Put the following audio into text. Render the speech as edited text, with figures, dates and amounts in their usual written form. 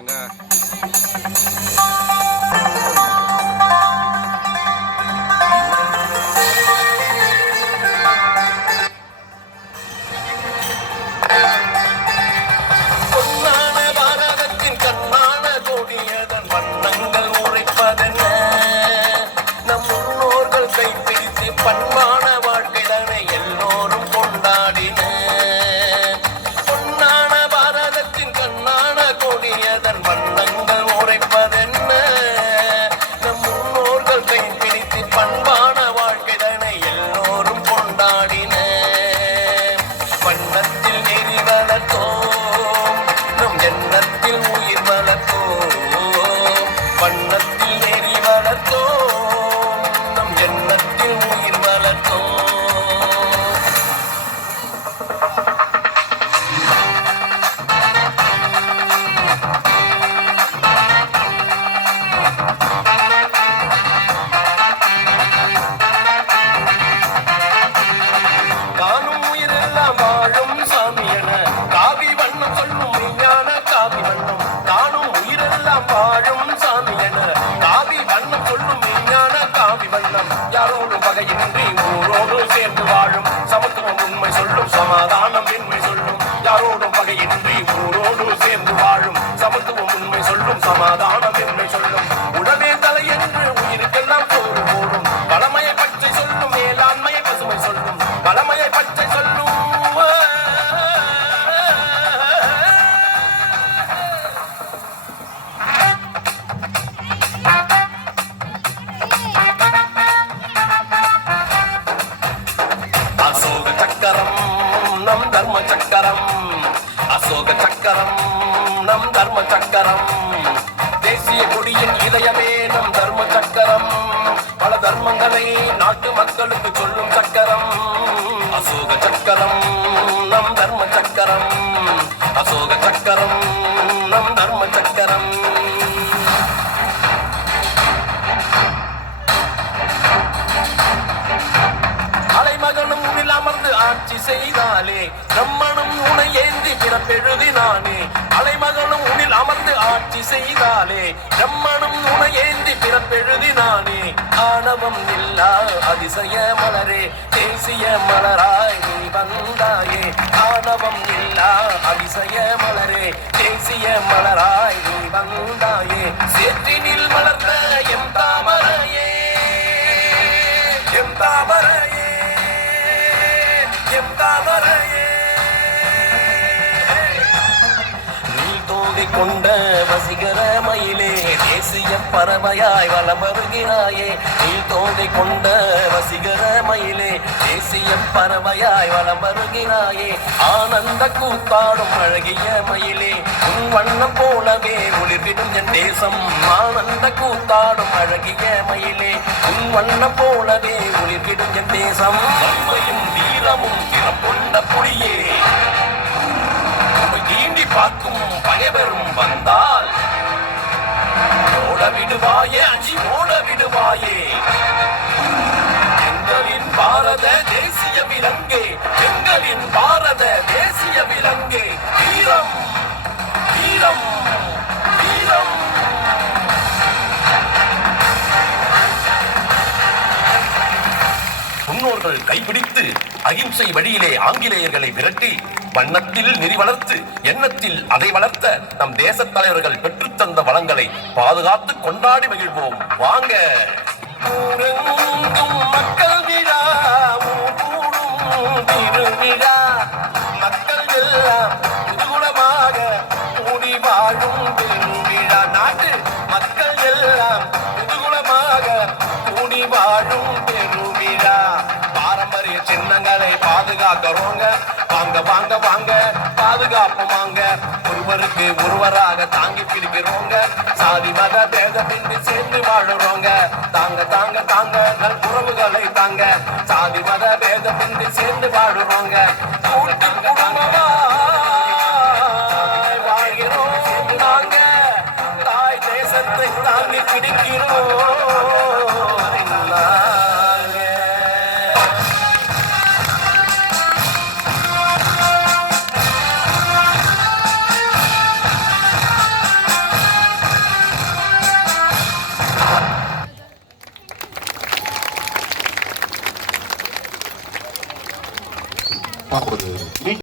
வாங்க. பண்பான வாழ்க்கைதனை எல்லோரும் கொண்டாடின. பொன்னான பாரதத்தின் கண்ணான கொடியதன் வண்ணங்கள் உரைப்பதென்ன. நம் முன்னோர்கள் கைப்பிடித்து பண்பான வாழ்க்கைதனை எல்லோரும் கொண்டாடின. வண்ணத்தில் நெறி வளர்த்தோம், நம் எண்ணத்தில் உயிர் வளர்த்தோம். வண்ணத்தில் நெறி வளர்த்தோம், நம் எண்ணத்தில் உயிர் காணும் உயிரெல்லாம் வாழும் சாமி என காவி வண்ணம் சொல்லும் விஞ்ஞான காவி வண்ணம். காணும் உயிரெல்லாம் வாழும் சாமி என காவி வண்ணம் சொல்லும் விஞ்ஞான காவி வண்ணம். யாரோடும் பகையின்றி ஊரோடு சேர்ந்து வாழும் சமத்துவம் உண்மை சொல்லும் சமாதானம் பெண்மை சொல்லும். யாரோடும் பகையின்றி ஊரோடு சேர்ந்து வாழும் சமத்துவம் உண்மை சொல்லும் சமாதானம் பெண்மை சொல்லும். உடனே தலை என்று உயிருக்கெல்லாம் போடு போடும் பழமையை பற்றி சொல்லும் மேலாண்மையை பசுமை சொல்லும். பழமையை பற்றி சொல்லும் அசோக சக்கரம் நம் தர்ம சக்கரம். அசோக சக்கரம் நம் தர்ம சக்கரம். தேசிய கொடியின் இதயமே நம் தர்ம சக்கரம். பல தர்மங்களை நாட்டு மக்களுக்கு சொல்லும் சக்கரம். அசோக சக்கரம் நம் தர்ம சக்கரம். அசோக சக்கரம் நம் தர்ம சக்கரம். அலைமகனும் உன்னில் அமர்ந்து ஆட்சி செய்தாலே நம்மனும் உனை ஏந்தி பிறப்பெழுதினானே. அலைமகனும் உன்னில் அமர்ந்து ஆட்சி செய்தாலே நம்மனும் உனை ஏந்தி பிறப்பெழுதினானே. ஆணவம் இல்லா அதிசய மலரே தேசிய மலராய் நீ வந்தாயே. ஆணவம் இல்லா அதிசய மலரே தேசிய மலராய் நீ வந்தாயே. சேற்றினில் மலர்ந்த எம் தாமரையே, எம் தாமரையே, எம் தாமரையே. நீல் தோகை கொண்ட வசீகர மயிலே தேசிய பறவையாய் வலம் வருகிறாயே. நீல் தோகை கொண்ட வசீகர மயிலே தேசிய பறவையாய் வலம் வருகிறாயே. ஆனந்த கூத்தாடும் அழகிய மயிலே உன் வண்ணம் போலவே ஒளிர்விடும் என் தேசம். ஆனந்த கூத்தாடும் அழகிய மயிலே உன் வண்ணம் போலவே ஒளிர்விடும் என் தேசம். வன்மையும் வீரமும் திறம் கொண்ட புலியே தீண்டி பார்க்கும் பகைவரும் வந்தால் ஓட விடுவாயே, அஞ்சி ஓட விடுவாயே. எங்களின் பாரத தேசிய விலங்கே, எங்களின் பாரத தேசிய விலங்கே. வீரம் வீரம் வீரம். முன்னோர்கள் கைப்பிடித்து அகிம்சை வழியிலே ஆங்கிலேயர்களை விரட்டி வண்ணத்தில் நெறி வளர்த்து எண்ணத்தில் அதை வளர்த்த நம் தேச தலைவர்கள் பெற்றுத்தந்த வளங்களை பாதுகாத்து கொண்டாடி மகிழ்வோம் வாங்க. மக்கள் விழா கூடும் திருவிழா. மக்கள் எல்லாம் புதுகுணமாக கூடி வாழும் பெருவிழா. நாட்டு மக்கள் எல்லாம் புதுகுணமாக கூடி வாழும் பெருவிழா. பாரம்பரிய சின்னங்களை பாதுகாக்கிறோங்க வாங்க வாங்க வாங்க பாதுகாப்போம் வாங்க. ஒருவருக்கு ஒருவராக தாங்கி பிடிக்கிறோங்க. சாதி மத பேதமின்றி சேர்ந்து வாழுறோங்க. தாங்க தாங்க தாங்க நல் உறவுகளை தாங்க. சாதி மத பேதமின்றி சேர்ந்து வாழுறோங்க. கூட்டு குடும்பமா வாழ்கிறோம் நாங்க. தாய் தேசத்தை தாங்கி பிடிக்கிறோம். ஒரு